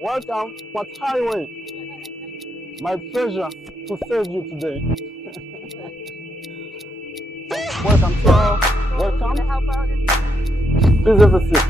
Welcome, What Highway. My pleasure to serve you today. Welcome, sir. Welcome. Please have a seat.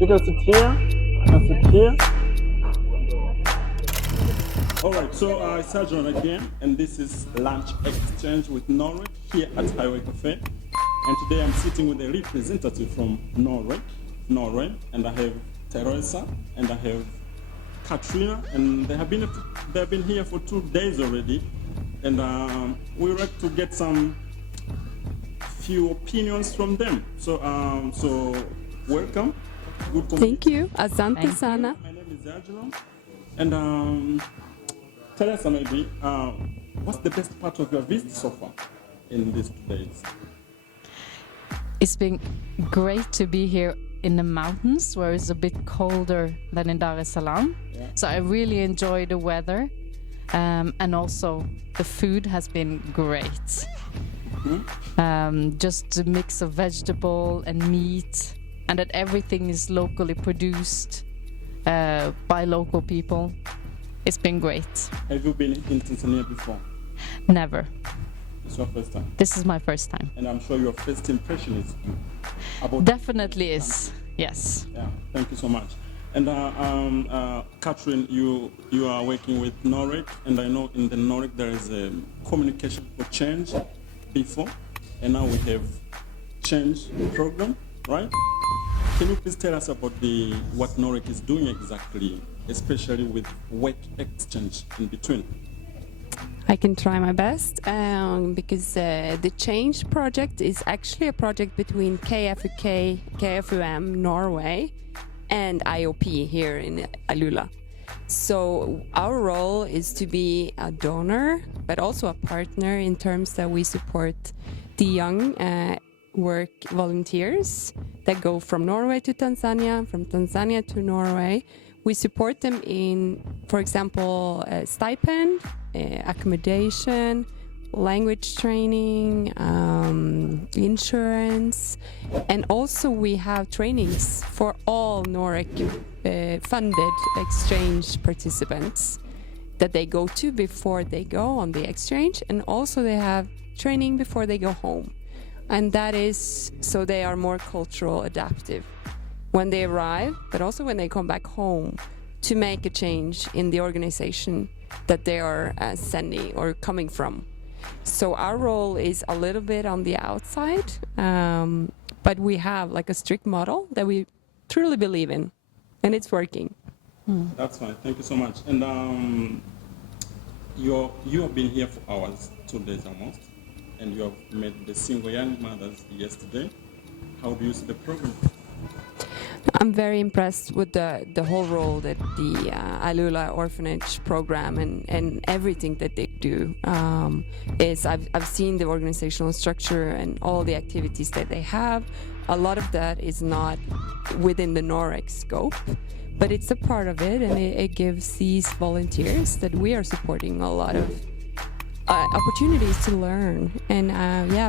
You can sit here. You can sit here. All right, so it's Ajolon again, and this is Lunch Exchange with Norec here at Highway Cafe. And today I'm sitting with a representative from Norec, and I have Therese, and I have Katrine, and they have been here for 2 days already, and we would like to get some few opinions from them. So welcome. Good Thank you. Asante sana. My name is Ajolon, and Therese, maybe what's the best part of your visit so far in these 2 days? It's been great to be here in the mountains where it's a bit colder than in Dar es Salaam. Yeah. So I really enjoy the weather, and also the food has been great. Mm-hmm. Just a mix of vegetable and meat, and that everything is locally produced by local people. It's been great. Have you been in Tanzania before? Never. It's your first time? This is my first time. And I'm sure your first impression is good. About definitely is, yes. Yeah, thank you so much. And Katrine, you are working with Norec, and I know in the Norec there is a communication for change before, and now we have change program, right? Can you please tell us about what Norec is doing exactly, especially with work exchange in between? I can try my best because the Change project is actually a project between KFUK, KFUM Norway and IOP here in Alula. So our role is to be a donor, but also a partner in terms that we support the young work volunteers that go from Norway to Tanzania, from Tanzania to Norway. We support them in, for example, stipend, accommodation, language training, insurance, and also we have trainings for all Norec funded exchange participants that they go to before they go on the exchange, and also they have training before they go home. And that is so they are more cultural adaptive when they arrive, but also when they come back home to make a change in the organization that they are sending or coming from. So our role is a little bit on the outside, but we have like a strict model that we truly believe in, and it's working. That's fine. Thank you so much. And you have been here for hours, 2 days almost, and you have met the single young mothers yesterday. How do you see the program? I'm very impressed with the whole role that the Alula Orphanage program and everything that they do is. I've seen the organizational structure and all the activities that they have. A lot of that is not within the Norec scope, but it's a part of it, and it gives these volunteers that we are supporting a lot of opportunities to learn. And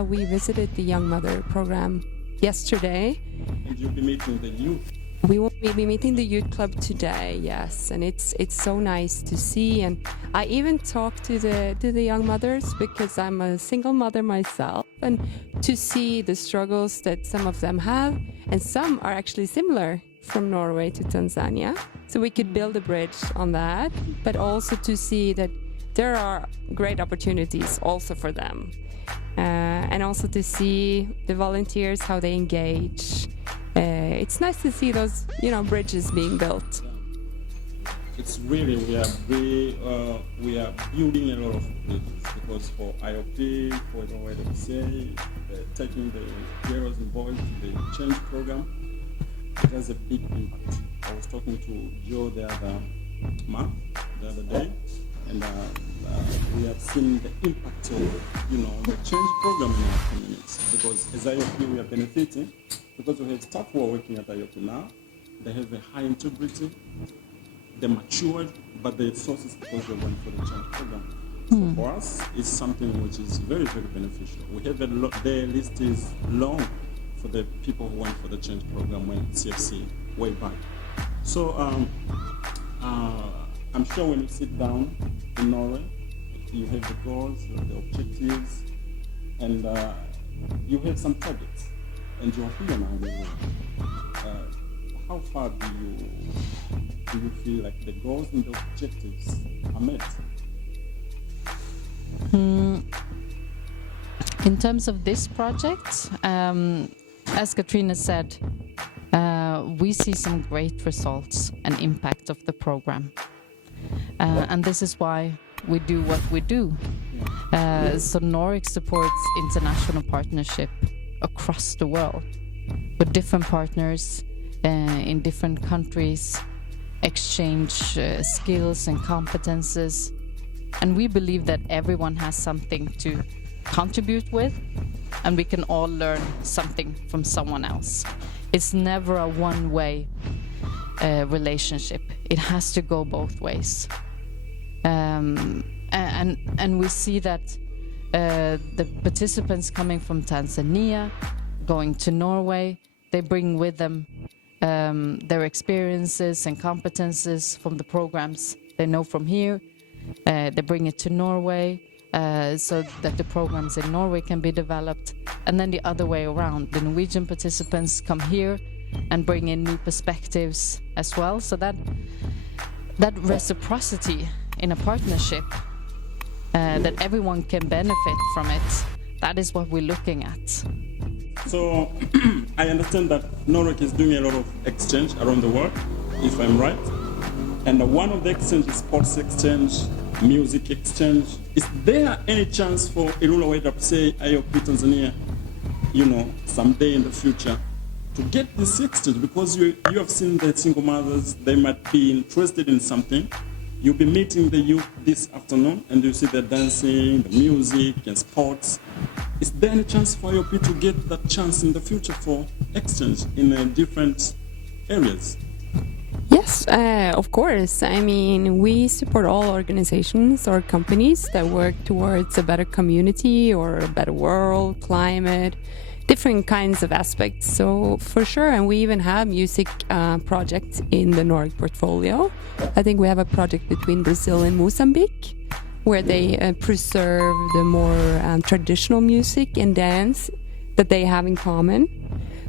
we visited the Young Mother program yesterday. And you'll be meeting the youth. We will be meeting the youth club today, yes, and it's so nice to see. And I even talked to the young mothers because I'm a single mother myself, and to see the struggles that some of them have, and some are actually similar from Norway to Tanzania. So we could build a bridge on that, but also to see that there are great opportunities also for them. And also to see the volunteers, how they engage. It's nice to see those, bridges being built. It's really, we are building a lot of bridges, because for IOP, for the way they say, taking the girls and boys to the change program, it has a big impact. I was talking to Joe the other day, and we have seen the impact of the change program in our communities, because as IOP we are benefiting because we have staff who are working at IOP now. They have a high integrity, they're matured, but the sources because they went for the change program. So for us, it's something which is very, very beneficial. We have the list is long for the people who went for the change program when CFC way back. So I'm sure when you sit down in Norway, you have the goals, the objectives, and you have some targets, and you're here now in Norway. How far do you feel like the goals and the objectives are met? In terms of this project, as Katrine said, we see some great results and impact of the program. And this is why we do what we do. So Norec supports international partnership across the world with different partners in different countries, exchange skills and competences. And we believe that everyone has something to contribute with, and we can all learn something from someone else. It's never a one-way relationship. It has to go both ways. And we see that the participants coming from Tanzania, going to Norway, they bring with them their experiences and competences from the programs they know from here. They bring it to Norway so that the programs in Norway can be developed. And then the other way around, the Norwegian participants come here and bring in new perspectives as well. So that reciprocity in a partnership, that everyone can benefit from it, that is what we're looking at. So I understand that Norec is doing a lot of exchange around the world, if I'm right. And one of the exchange is sports exchange, music exchange. Is there any chance for Ilula Weda, say, IOP Tanzania, someday in the future, to get this exchange? Because you have seen the single mothers, they might be interested in something. You'll be meeting the youth this afternoon, and you see the dancing, the music, and sports. Is there any chance for IOP to get that chance in the future for exchange in different areas? Yes, of course. I mean, we support all organizations or companies that work towards a better community or a better world, climate, different kinds of aspects. So for sure, and we even have music projects in the Norec portfolio. I think we have a project between Brazil and Mozambique where they preserve the more traditional music and dance that they have in common.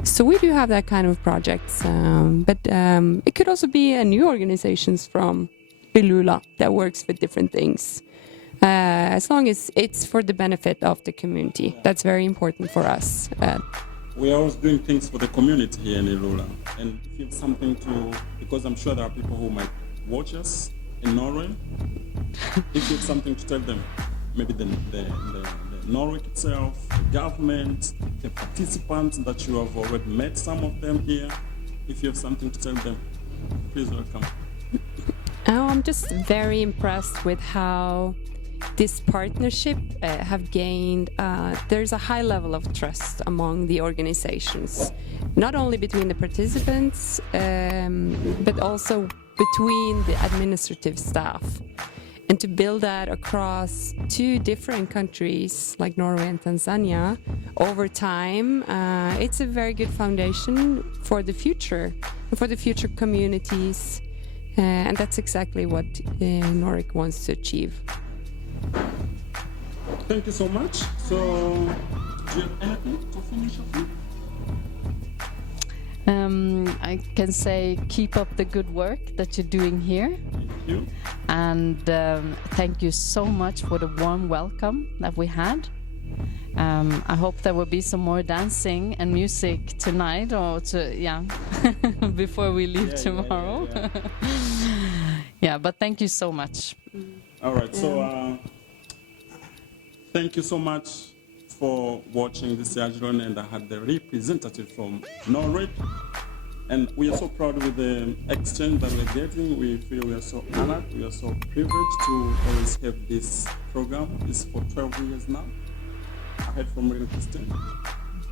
So we do have that kind of projects, but it could also be new organizations from Ilula that works with different things. As long as it's for the benefit of the community. That's very important for us. We are always doing things for the community here in Ilula. And if you have something to, because I'm sure there are people who might watch us in Norway, if you have something to tell them, maybe the Norec itself, the government, the participants that you have already met, some of them here, if you have something to tell them, please welcome. I'm just very impressed with how this partnership have gained, there's a high level of trust among the organizations, not only between the participants, but also between the administrative staff. And to build that across two different countries like Norway and Tanzania over time, it's a very good foundation for the future and for the future communities. And that's exactly what Norec wants to achieve. Thank you so much. So, do you have anything to finish off with? I can say keep up the good work that you're doing here. Thank you. And thank you so much for the warm welcome that we had. I hope there will be some more dancing and music tonight, or before we leave tomorrow. Yeah, but thank you so much. All right, so thank you so much for watching this Ajolon, and I had the representative from Norec. And we are so proud with the exchange that we're getting. We feel we are so honored, we are so privileged to always have this program. It's for 12 years now. I heard from Real Christian.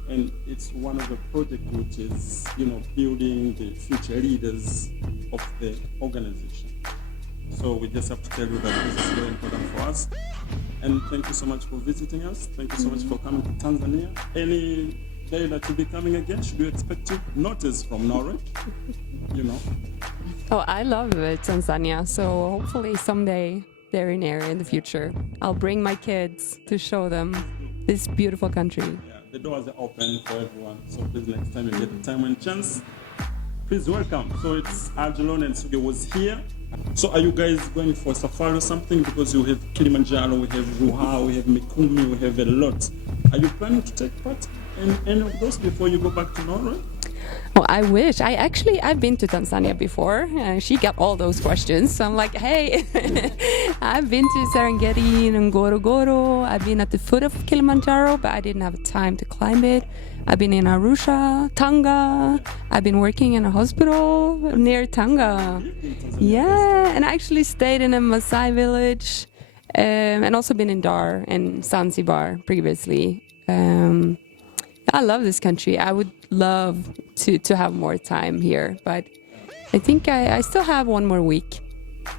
And it's one of the projects which is, building the future leaders of the organization. So we just have to tell you that this is very important for us. And thank you so much for visiting us. Thank you so much for coming to Tanzania. Any day that you'll be coming again? Should we expect you? Notice from Norec, you know. Oh, I love Tanzania, so hopefully someday, very near in the future, I'll bring my kids to show them this beautiful country. Yeah, the doors are open for everyone. So please, next time you get the time and chance, please welcome. So it's Ajolon and Suge was here. So are you guys going for safari or something? Because you have Kilimanjaro, we have Ruha, we have Mikumi, we have a lot. Are you planning to take part in any of those before you go back to Norway? Oh, I wish. I've been to Tanzania before. She got all those questions. So I'm like, hey, I've been to Serengeti and Ngorongoro. I've been at the foot of Kilimanjaro, but I didn't have time to climb it. I've been in Arusha, Tanga. I've been working in a hospital near Tanga. Yeah, and I actually stayed in a Maasai village, and also been in Dar and Zanzibar previously. I love this country. I would love to have more time here, but I think I still have 1 more week,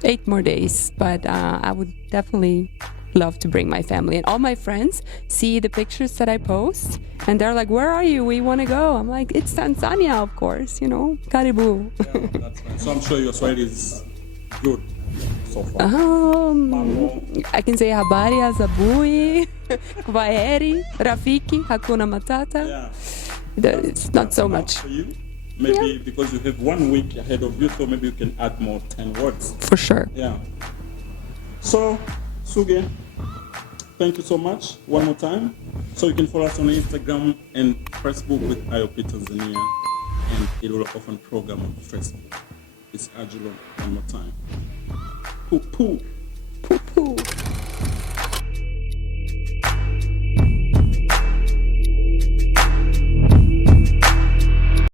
8 more days, but I would definitely love to bring my family and all my friends see the pictures that I post, and they're like, where are you? We want to go. I'm like, it's Tanzania, of course, you know, Karibu. Yeah, that's right. So I'm sure your Swahili is good so far. I can say habari azabui, kwaheri, rafiki, hakuna matata. Yeah. It's not so much. For you, maybe because you have 1 week ahead of you, so maybe you can add more 10 words. For sure. Yeah. So, Suge, thank you so much one more time. So you can follow us on Instagram and Facebook with IOP Tanzania and Ilula Orphan Program on Facebook. It's Ajolon one more time. Poo poo. Poo poo.